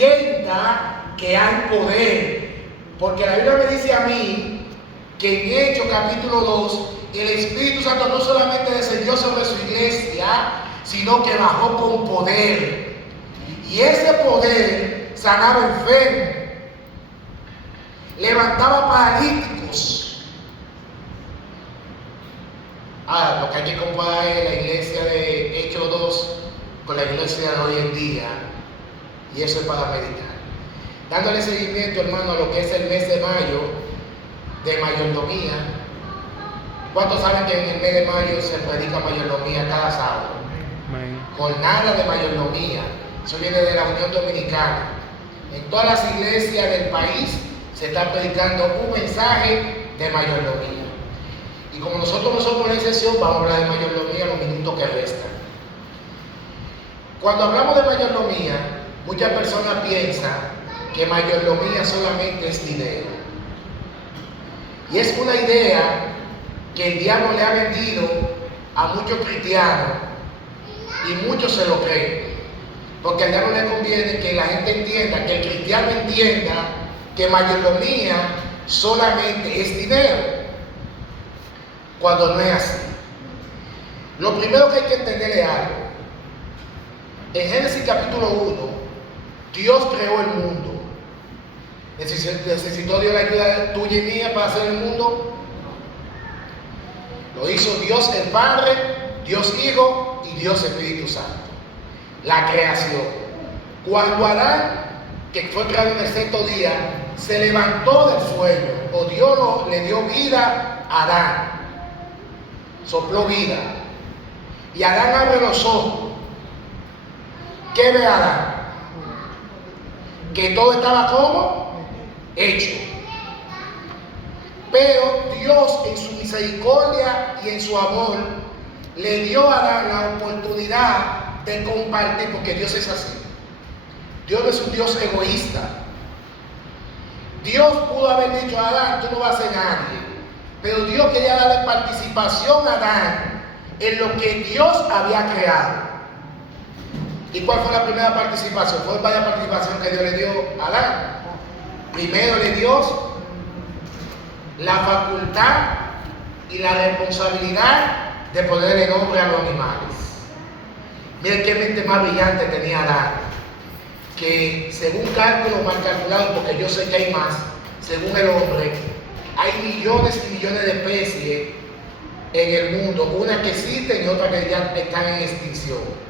sienta que hay poder. Porque la Biblia me dice a mí que en Hechos capítulo 2, el Espíritu Santo no solamente descendió sobre su iglesia, sino que bajó con poder. Y ese poder sanaba enfermos, levantaba paralíticos. Ahora, lo que hay que comparar es la iglesia de Hechos 2 con la iglesia de hoy en día. Y eso es para meditar. Dándole seguimiento, hermano, a lo que es el mes de mayo de mayordomía. ¿Cuántos saben que en el mes de mayo se predica mayordomía cada sábado? Jornada de mayordomía. Eso viene de la Unión Dominicana. En todas las iglesias del país se está predicando un mensaje de mayordomía. Y como nosotros no somos la excepción, vamos a hablar de mayordomía en los minutos que restan. Cuando hablamos de mayordomía, muchas personas piensan que mayordomía solamente es dinero. Y es una idea que el diablo le ha vendido a muchos cristianos y muchos se lo creen. Porque al diablo le conviene que la gente entienda, que el cristiano entienda que mayordomía solamente es dinero, cuando no es así. Lo primero que hay que entender es algo. En Génesis capítulo 1, Dios creó el mundo. ¿Necesitó Dios la ayuda tuya y mía para hacer el mundo? Lo hizo Dios el Padre, Dios Hijo y Dios Espíritu Santo. La creación. Cuando Adán, que fue creado en el sexto día, se levantó del sueño, o Dios le dio vida a Adán, sopló vida, y Adán abre los ojos. ¿Qué ve Adán? Que todo estaba como hecho. Pero Dios, en su misericordia y en su amor, le dio a Adán la oportunidad de compartir, porque Dios es así. Dios no es un Dios egoísta. Dios pudo haber dicho a Adán, tú no vas a ser nadie. Pero Dios quería darle participación a Adán en lo que Dios había creado. ¿Y cuál fue la primera participación? Fue varias participaciones que Dios le dio a Adán. Primero le dio la facultad y la responsabilidad de ponerle nombre a los animales. Miren qué mente más brillante tenía Adán, que según cálculos mal calculados, porque yo sé que hay más, según el hombre, hay millones y millones de especies en el mundo, unas que existen y otras que ya están en extinción.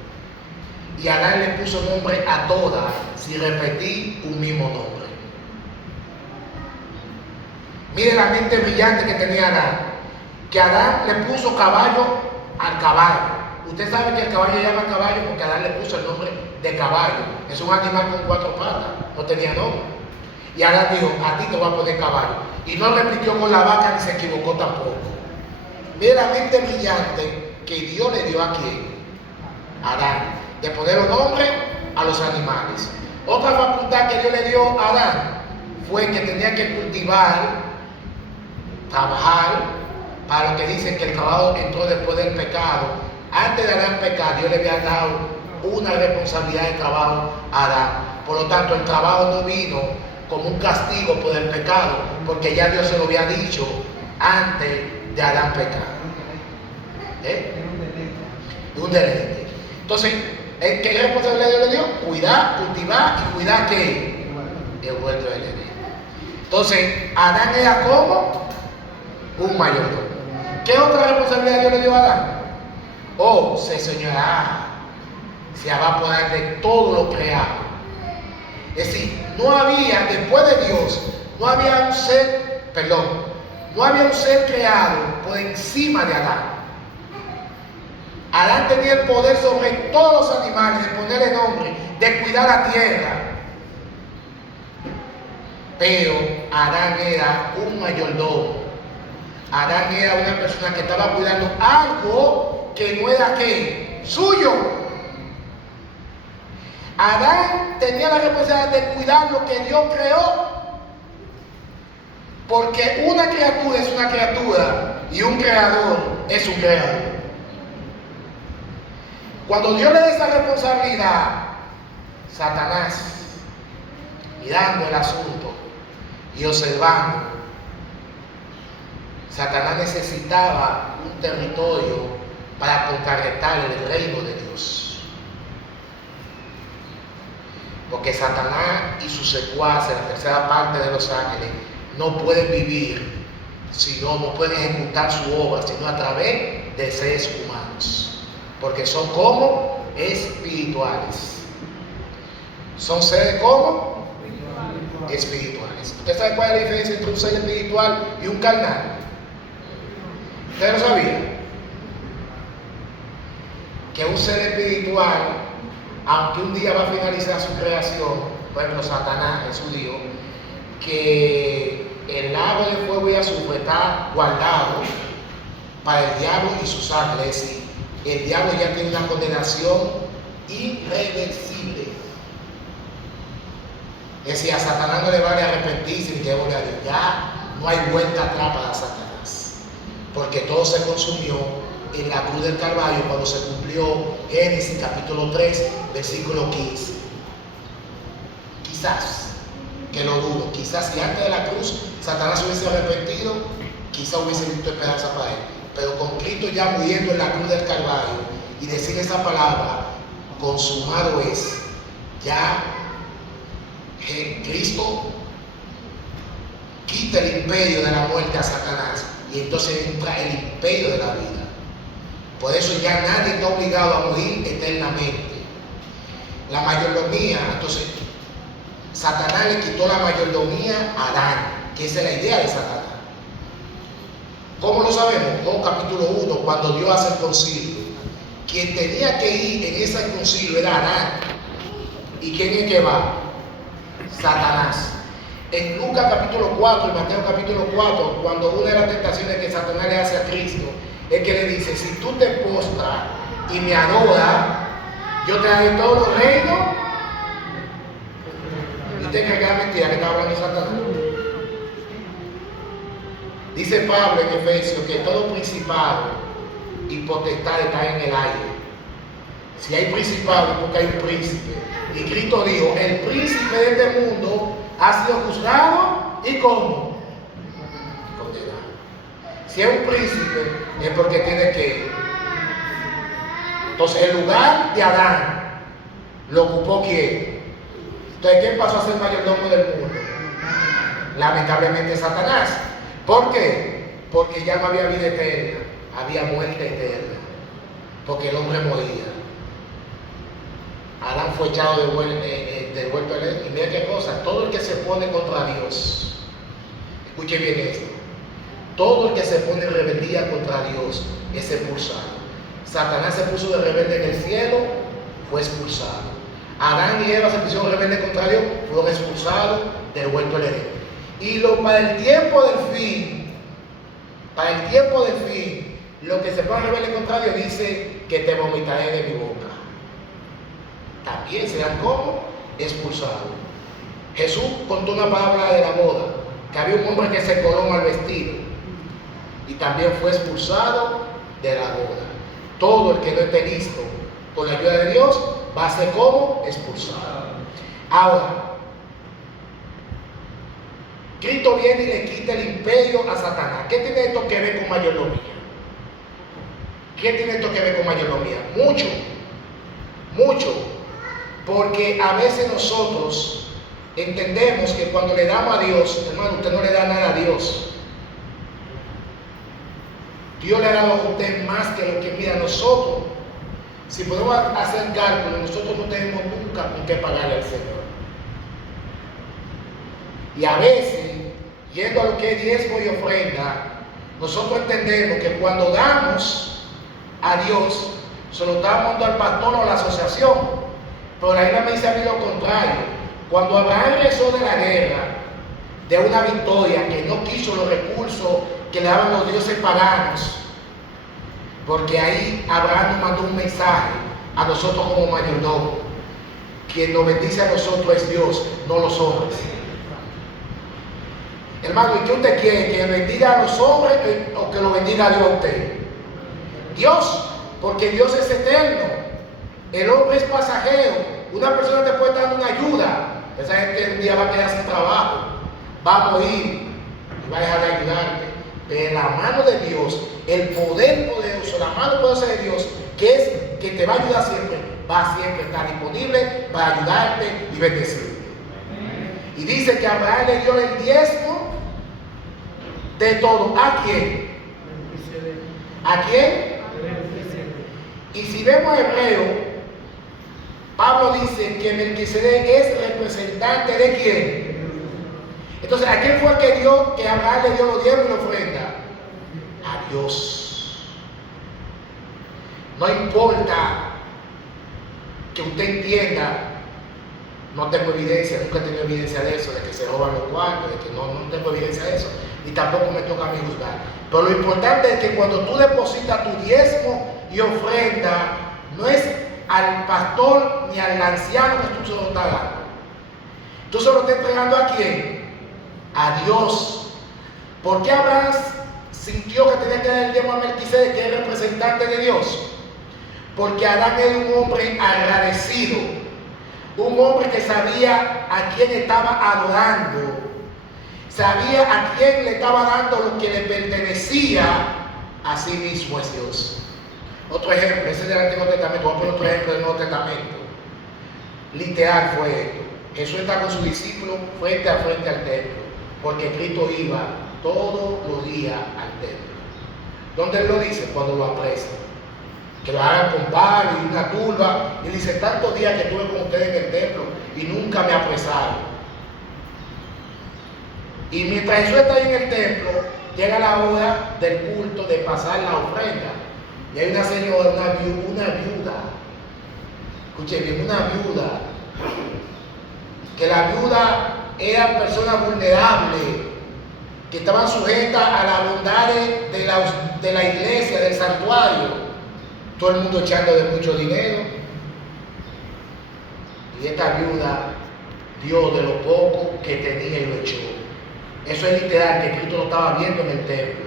Y Adán le puso nombre a todas, sin repetir un mismo nombre. Mire la mente brillante que tenía Adán, que Adán le puso caballo al caballo. Usted sabe que el caballo llama caballo porque Adán le puso el nombre de caballo. Es un animal con 4 patas, no tenía nombre. Y Adán dijo, a ti te voy a poner caballo. Y no repitió con la vaca ni se equivocó tampoco. Mire la mente brillante que Dios le dio a quién, a Adán, de poner los nombres a los animales. Otra facultad que Dios le dio a Adán fue que tenía que cultivar, trabajar, para lo que dicen que el trabajo entró después del pecado. Antes de Adán pecar, Dios le había dado una responsabilidad de trabajo a Adán. Por lo tanto, el trabajo no vino como un castigo por el pecado, porque ya Dios se lo había dicho antes de Adán pecar. Un deleite. Entonces, ¿qué responsabilidad Dios le dio? Cuidar, cultivar y cuidar ¿qué? El huerto del Edén. Entonces, Adán era como un mayordomo. ¿Qué otra responsabilidad Dios le dio a Adán? Se señorará, se va a apoderar de todo lo creado. Es decir, no había, después de Dios, no había un ser creado por encima de Adán. Adán tenía el poder sobre todos los animales, de ponerle nombre, de cuidar la tierra. Pero Adán era un mayordomo. Adán era una persona que estaba cuidando algo que no era ¿qué? Suyo. Adán tenía la responsabilidad de cuidar lo que Dios creó. Porque una criatura es una criatura y un creador es un creador. Cuando Dios le da esa responsabilidad, Satanás mirando el asunto y observando. Satanás necesitaba un territorio para contrarrestar el reino de Dios. Porque Satanás y sus secuaces, la tercera parte de los ángeles, no pueden vivir, no pueden ejecutar su obra, sino a través de seres humanos. Porque son como espirituales. ¿Son seres como? Espirituales. ¿Usted sabe cuál es la diferencia entre un ser espiritual y un carnal? ¿Usted lo sabía? Que un ser espiritual, aunque un día va a finalizar su creación, por ejemplo Satanás, Jesús dijo que el lago de fuego y azufre está guardado para el diablo y sus ángeles. Es decir, el diablo ya tiene una condenación irreversible. Es decir, a Satanás no le vale arrepentirse ni que vuelva a Dios. Ya no hay vuelta atrás para Satanás, porque todo se consumió en la cruz del Calvario cuando se cumplió Génesis capítulo 3 versículo 15. Quizás, que lo dudo, quizás si antes de la cruz Satanás hubiese arrepentido, quizás hubiese visto esperanza para él, pero con Cristo ya muriendo en la cruz del Calvario y decir esa palabra, consumado es, ya Cristo quita el imperio de la muerte a Satanás y entonces entra el imperio de la vida. Por eso ya nadie está obligado a morir eternamente. La mayordomía, entonces Satanás le quitó la mayordomía a Adán, que esa es la idea de Satanás. ¿Cómo lo sabemos? Job capítulo 1, cuando Dios hace el concilio. Quien tenía que ir en ese concilio era Adán. ¿Y quién es que va? Satanás. En Lucas capítulo 4 y Mateo capítulo 4, cuando una de las tentaciones que Satanás le hace a Cristo es que le dice, si tú te postras y me adoras, yo te daré todos los reinos. Y te crees mentira que está hablando Satanás. Dice Pablo en Efesios que todo principado y potestad está en el aire. Si hay principado es porque hay un príncipe. Y Cristo dijo, el príncipe de este mundo ha sido juzgado y ¿cómo? Condenado. Si es un príncipe es porque tiene que ir. Entonces el lugar de Adán lo ocupó ¿quién? Entonces ¿quién pasó a ser mayordomo del mundo? Lamentablemente Satanás. ¿Por qué? Porque ya no había vida eterna, había muerte eterna. Porque el hombre moría. Adán fue echado del huerto de Edén. Y mira qué cosa, todo el que se pone contra Dios, escuche bien esto, todo el que se pone en rebeldía contra Dios es expulsado. Satanás se puso de rebelde en el cielo, fue expulsado. Adán y Eva se pusieron rebeldes contra Dios, fueron expulsados del huerto de Edén. Y para el tiempo del fin, lo que se pone rebelde contra Dios dice que te vomitaré de mi boca. También serán como expulsados. Jesús contó una parábola de la boda, que había un hombre que se coló mal vestido y también fue expulsado de la boda. Todo el que no esté listo con la ayuda de Dios va a ser como expulsado. Ahora, Cristo viene y le quita el imperio a Satanás. ¿Qué tiene esto que ver con mayordomía? ¿Qué tiene esto que ver con mayordomía? Mucho, mucho. Porque a veces nosotros entendemos que cuando le damos a Dios, hermano, usted no le da nada a Dios. Dios le ha dado a usted más que lo que mira a nosotros. Si podemos hacer cálculos, nosotros no tenemos nunca con qué pagarle al Señor. Y a veces, yendo a lo que es diezmo y ofrenda, nosotros entendemos que cuando damos a Dios, se lo estamos dando al pastor o a la asociación. Pero la Biblia me dice a mí lo contrario. Cuando Abraham regresó de la guerra, de una victoria, que no quiso los recursos que le daban los dioses paganos, porque ahí Abraham nos mandó un mensaje a nosotros como mayordomo. Quien nos bendice a nosotros es Dios, no los hombres. Hermano, ¿y qué usted quiere? ¿Que bendiga a los hombres o que lo bendiga a Dios a usted? Dios, porque Dios es eterno. El hombre es pasajero. Una persona te puede dar una ayuda, Esa gente un día va a quedar sin trabajo, va a morir y va a dejar de ayudarte. Pero la mano de Dios, el poder poderoso, la mano poderosa de Dios, que te va a ayudar siempre, va a siempre estar disponible para ayudarte y bendecirte. Y dice que Abraham le dio el diezmo de todo. ¿A quién? ¿A quién? Y si vemos Hebreo, Pablo dice que Melquisedec es representante de quién. Entonces, ¿a quién fue que Abraham le dio los diezmos y la ofrenda? A Dios. No importa que usted entienda, no tengo evidencia, nunca he tenido evidencia de eso, de que se roban los cuartos, de que no tengo evidencia de eso, ni tampoco me toca a mí juzgar. Pero lo importante es que cuando tú depositas tu diezmo y ofrenda, no es al pastor ni al anciano que tú se lo estás dando. Tú se lo estás entregando ¿a quién? A Dios. ¿Por qué Abraham sintió que tenía que dar el diezmo a Melquisedec, que es representante de Dios? Porque Adán era un hombre agradecido, un hombre que sabía a quién estaba adorando, sabía a quién le estaba dando lo que le pertenecía, a sí mismo es Dios. Otro ejemplo, ese es del Antiguo Testamento. Vamos a poner otro ejemplo del Nuevo Testamento. Literal fue esto. Jesús está con sus discípulos frente a frente al templo, porque Cristo iba todos los días al templo. ¿Dónde él lo dice? Cuando lo apresan. Que lo hagan con palo y una turba. Y dice, tantos días que estuve con ustedes en el templo y nunca me apresaron. Y mientras Jesús está ahí en el templo, llega la hora del culto de pasar la ofrenda. Y hay una señora, una viuda. Escuchen bien, una viuda. Que la viuda eran personas vulnerables, que estaban sujetas a las bondades de la iglesia, del santuario. Todo el mundo echando de mucho dinero. Y esta viuda dio de lo poco que tenía y lo echó. Eso es literal, que Cristo lo estaba viendo en el templo.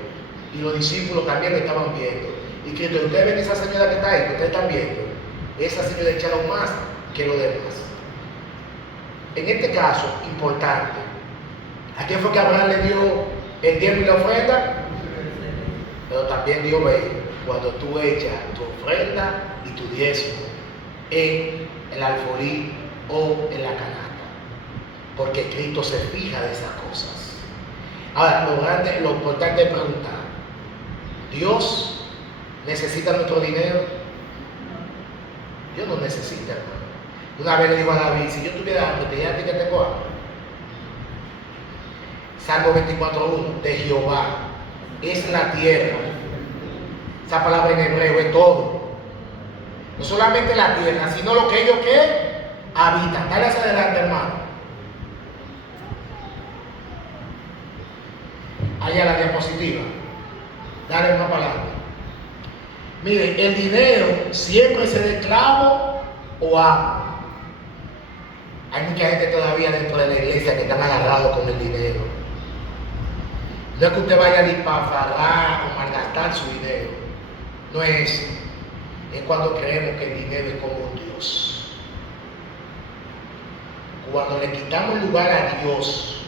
Y los discípulos también lo estaban viendo. Y Cristo, ustedes ven esa señora que está ahí, que ustedes están viendo. Esa señora echaron más que los demás. En este caso, importante, ¿a quién fue que Abraham le dio el diezmo y la ofrenda? Pero también Dios ve cuando tú echas tu ofrenda y tu diezmo en el alfolí o en la canasta, porque Cristo se fija de esas cosas. Ahora, lo importante es preguntar, ¿Dios necesita nuestro dinero? Dios no necesita, hermano. Una vez le dijo a David, si yo tuviera hambre, te diría a ti que tengo hambre. Salmo 24:1, de Jehová es la tierra. Esa palabra en hebreo es todo. No solamente la tierra, sino lo que ellos habitan. Dale hacia adelante, hermano. Allá la diapositiva. Dale una palabra. Mire, el dinero siempre se de esclavo o amo. Hay mucha gente todavía dentro de la iglesia que están agarrados con el dinero. No es que usted vaya a disparar o malgastar su dinero. No es eso. Es cuando creemos que el dinero es como un Dios. Cuando le quitamos lugar a Dios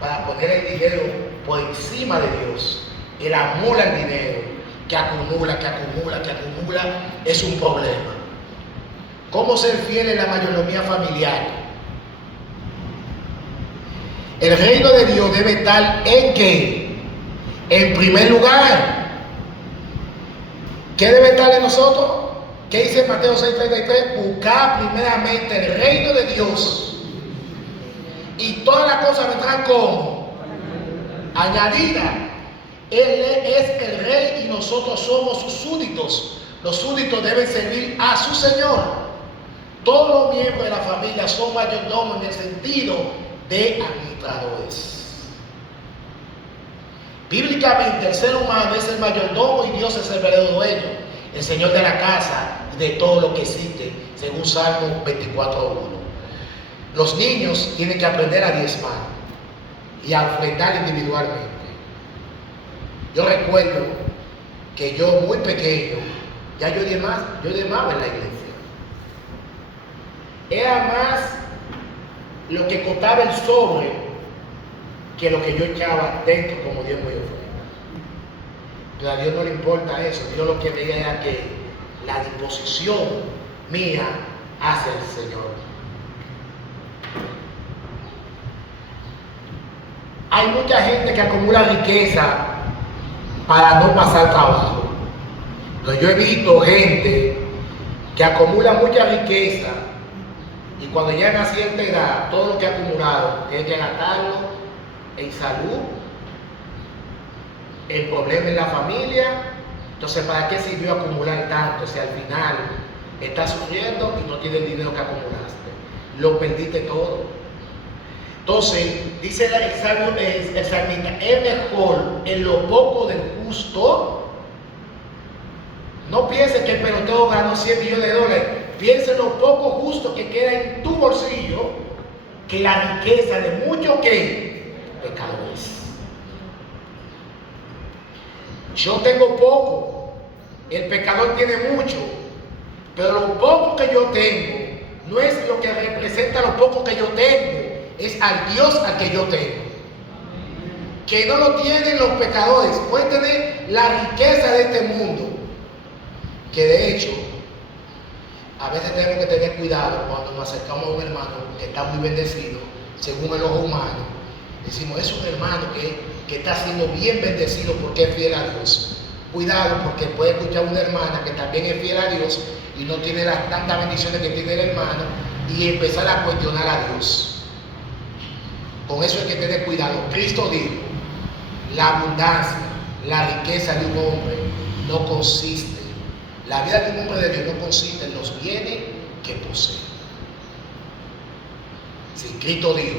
para poner el dinero por encima de Dios, el amor al dinero, que acumula, es un problema. ¿Cómo ser fiel en la mayordomía familiar? El reino de Dios debe estar ¿en qué? En primer lugar. ¿Qué debe estar en nosotros? ¿Qué dice Mateo 6:33? Buscar primeramente el reino de Dios y todas las cosas vendrán como añadidas. Él es el rey y nosotros somos sus súbditos. Los súbditos deben servir a su Señor. Todos los miembros de la familia son mayordomos en el sentido de administradores. Bíblicamente el ser humano es el mayordomo y Dios es el verdadero dueño, el Señor de la casa y de todo lo que existe, según Salmo 24:1. Los niños tienen que aprender a diezmar y a ofrendar individualmente. Yo recuerdo que yo muy pequeño, ya yo diezmaba en la iglesia. Era más lo que costaba el sobre que lo que yo echaba dentro como diezmo y ofrenda. Pero a Dios no le importa eso. Dios lo que veía era que la disposición mía hacia el Señor. Hay mucha gente que acumula riqueza para no pasar trabajo. Pero yo he visto gente que acumula mucha riqueza y cuando llegan a cierta edad, todo lo que ha acumulado tiene que gastarlo en salud, en problemas en la familia. Entonces, ¿para qué sirvió acumular tanto si al final estás sufriendo y no tienes el dinero que acumulaste? Lo perdiste todo. Entonces, dice el salmista, es mejor en lo poco del justo. No pienses que el pelotero ganó 100 millones de dólares. Piensa en lo poco justo que queda en tu bolsillo, que la riqueza de muchos que pecadores. Yo tengo poco, el pecador tiene mucho, pero lo poco que yo tengo no es lo que representa lo poco que yo tengo, es al Dios al que yo tengo. Que no lo tienen los pecadores, pueden tener la riqueza de este mundo, que de hecho a veces tenemos que tener cuidado cuando nos acercamos a un hermano que está muy bendecido, según el ojo humano. Decimos, es un hermano que está siendo bien bendecido porque es fiel a Dios. Cuidado, porque puede escuchar una hermana que también es fiel a Dios y no tiene las tantas bendiciones que tiene el hermano y empezar a cuestionar a Dios. Con eso hay que tener cuidado. Cristo dijo, la abundancia, la riqueza de un hombre no consiste, la vida de un hombre de Dios no consiste en los bienes que posee. Si Cristo dijo,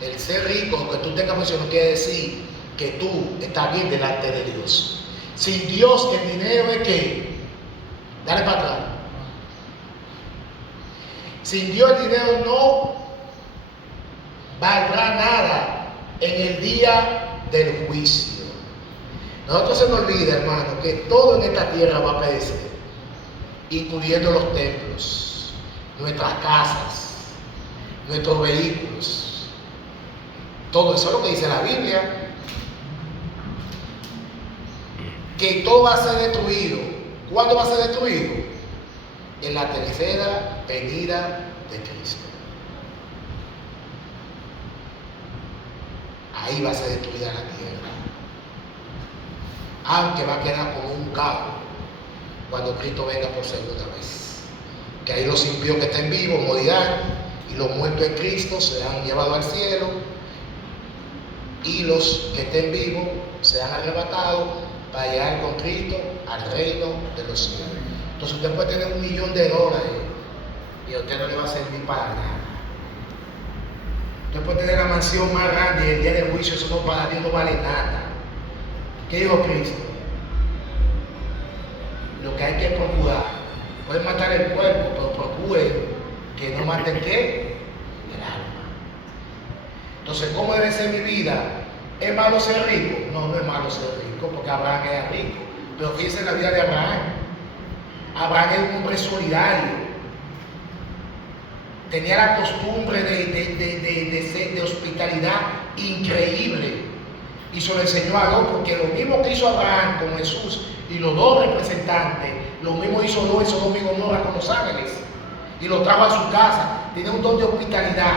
el ser rico, que tú tengas posición, no quiere decir que tú estás bien delante de Dios. Sin Dios, el dinero es que, dale para atrás. Sin Dios, el dinero no valdrá nada en el día del juicio. Nosotros se nos olvida, hermano, que todo en esta tierra va a perecer, incluyendo los templos, nuestras casas, nuestros vehículos. Todo eso es lo que dice la Biblia, que todo va a ser destruido. ¿Cuándo va a ser destruido? En la tercera venida de Cristo. Ahí va a ser destruida la tierra. Aunque va a quedar como un caos cuando Cristo venga por segunda vez. Que ahí los impíos que estén vivos morirán y los muertos en Cristo serán llevados al cielo y los que estén vivos serán arrebatados para llegar con Cristo al reino de los cielos. Entonces usted puede tener $1 millón y a usted no le va a servir para nada. Usted puede tener la mansión más grande y el día del juicio eso no para Dios no vale nada. ¿Qué dijo Cristo? Lo que hay que procurar, pueden matar el cuerpo, pero procuren que no maten ¿qué? El alma. Entonces, ¿cómo debe ser mi vida? ¿Es malo ser rico? No, no es malo ser rico, porque Abraham era rico. Pero fíjense en la vida de Abraham. Abraham era un hombre solidario. Tenía la costumbre de hospitalidad increíble. Y se lo enseñó a Lot, porque lo mismo que hizo Abraham con Jesús y los dos representantes, lo mismo hizo Lot y Sodoma y Gomorra con los ángeles. Y lo trajo a su casa. Tenía un don de hospitalidad.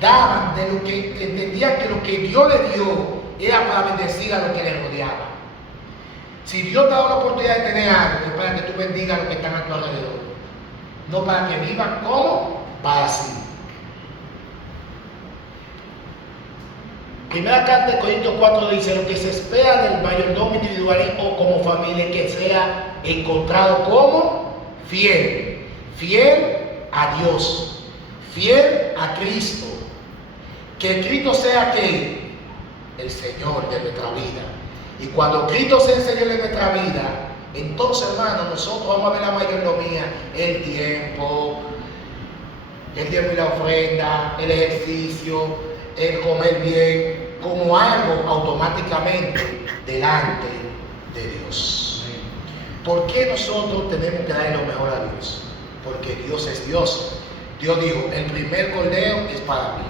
Daban de lo que entendían que lo que Dios le dio era para bendecir a los que le rodeaban. Si Dios te da la oportunidad de tener algo, es para que tú bendigas a los que están a tu alrededor. No para que vivan como para sí. Primera carta de Corintios 4 dice, lo que se espera del mayordomo individual o como familia, que sea encontrado como fiel. Fiel a Dios. Fiel a Cristo. Que Cristo sea ¿qué? El Señor de nuestra vida. Y cuando Cristo sea el Señor de nuestra vida, entonces, hermano, nosotros vamos a ver la mayordomía, el tiempo y la ofrenda, el ejercicio, el comer bien, como algo automáticamente delante de Dios. ¿Por qué nosotros tenemos que darle lo mejor a Dios? Porque Dios es Dios. Dios dijo, el primer cordero es para mí.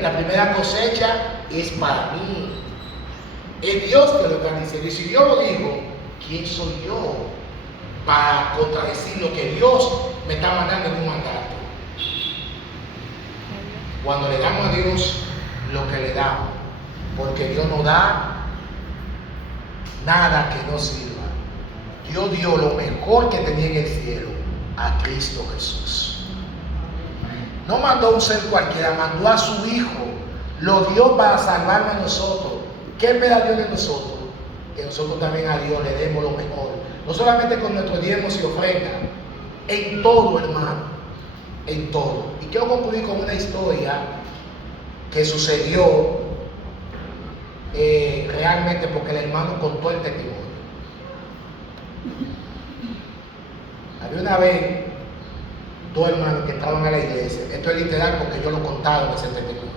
La primera cosecha es para mí. Es Dios que lo organiza. Y si Dios lo dijo, ¿quién soy yo para contradecir lo que Dios me está mandando en un mandato? Cuando le damos a Dios lo que le damos, porque Dios no da nada que no sirva. Dios dio lo mejor que tenía en el cielo, a Cristo Jesús. No mandó un ser cualquiera, mandó a su Hijo, lo dio para salvarnos a nosotros. ¿Qué espera Dios de nosotros? Que nosotros también a Dios le demos lo mejor, no solamente con nuestros diezmos y ofrendas, en todo, hermano, en todo. Y quiero concluir con una historia que sucedió realmente porque el hermano contó el testimonio. Había una vez dos hermanos que estaban a la iglesia. Esto es literal porque yo lo contaba en ese testimonio.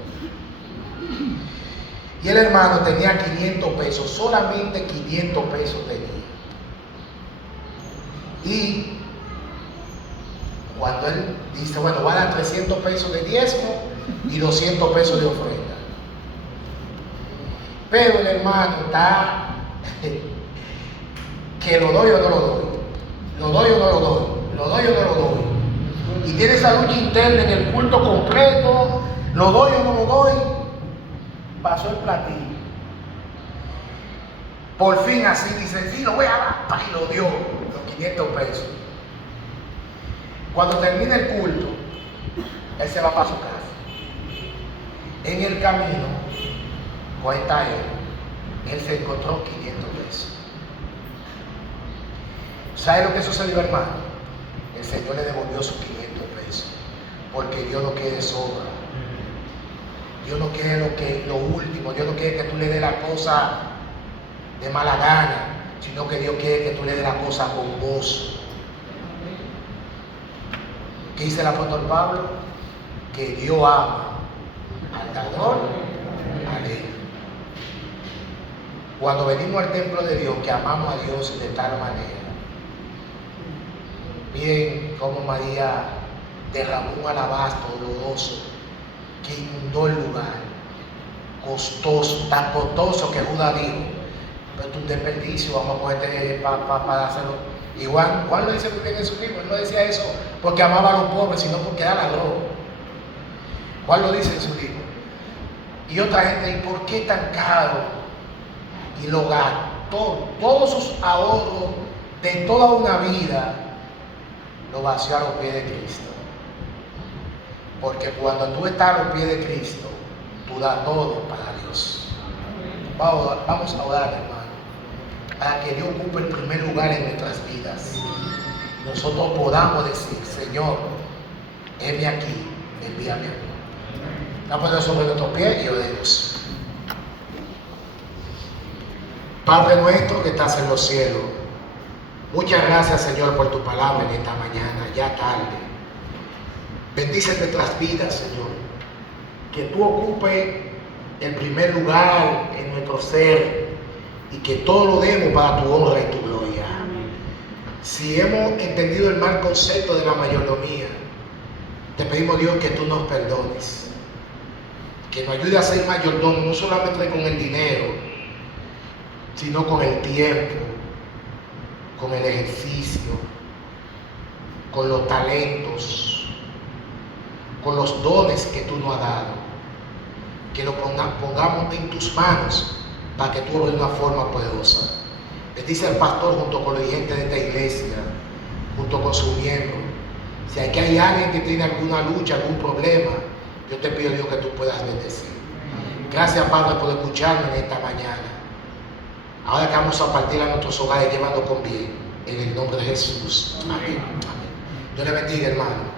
Y el hermano tenía 500 pesos, solamente 500 pesos tenía. Y cuando él dice, bueno, va a dar 300 pesos de diezmo y 200 pesos de ofrenda. Pero el hermano está que lo doy o no lo doy, lo doy o no lo doy, lo doy o no lo doy. Y tiene esa lucha interna en el culto completo, lo doy o no lo doy. Pasó el platillo. Por fin así dice, sí, lo voy a dar, y lo dio, los 500 pesos. Cuando termina el culto, él se va para su casa. En el camino, cuenta él se encontró 500 pesos. ¿Sabe lo que sucedió, hermano? El Señor le devolvió sus 500 pesos, porque Dios no quiere sobra. Dios no quiere lo último. Dios no quiere que tú le des la cosa de mala gana, sino que Dios quiere que tú le des la cosa con gozo. ¿Qué dice el apóstol Pablo? Que Dios ama al dador, alegre. Cuando venimos al templo de Dios, que amamos a Dios de tal manera, miren cómo María derramó un alabastro doloroso que inundó el lugar, costoso, tan costoso que Judas dijo, pero es un desperdicio, vamos a ponerte para hacerlo. Y Juan lo dice muy bien en su libro, él no decía eso porque amaba a los pobres, sino porque era ladrón. Juan lo dice en su libro. Y otra gente, ¿y por qué tan caro? Y lo gastó, todos sus ahorros de toda una vida, lo vació a los pies de Cristo. Porque cuando tú estás a los pies de Cristo, tú das todo para Dios. Vamos a orar, hermano, para que Dios ocupe el primer lugar en nuestras vidas. Nosotros podamos decir, Señor, heme aquí, envíame a mí. Vamos a poner sobre nuestros pies y oremos. Padre nuestro que estás en los cielos, muchas gracias, Señor, por tu palabra en esta mañana, ya tarde. Bendice nuestras vidas, Señor. Que tú ocupes el primer lugar en nuestro ser y que todo lo demos para tu honra y tu gloria. Si hemos entendido el mal concepto de la mayordomía, te pedimos, Dios, que tú nos perdones. Que nos ayude a ser mayordomo, no solamente con el dinero, sino con el tiempo, con el ejercicio, con los talentos, con los dones que tú nos has dado. Que lo pongamos en tus manos para que tú obres de una forma poderosa. Les dice el pastor junto con los dirigentes de esta iglesia, junto con sus miembros, si aquí hay alguien que tiene alguna lucha, algún problema, yo te pido, Dios, que tú puedas bendecir. Gracias, Padre, por escucharme en esta mañana. Ahora que vamos a partir a nuestros hogares llevando con bien, en el nombre de Jesús. Amén. Amén. Dios le bendiga, hermano.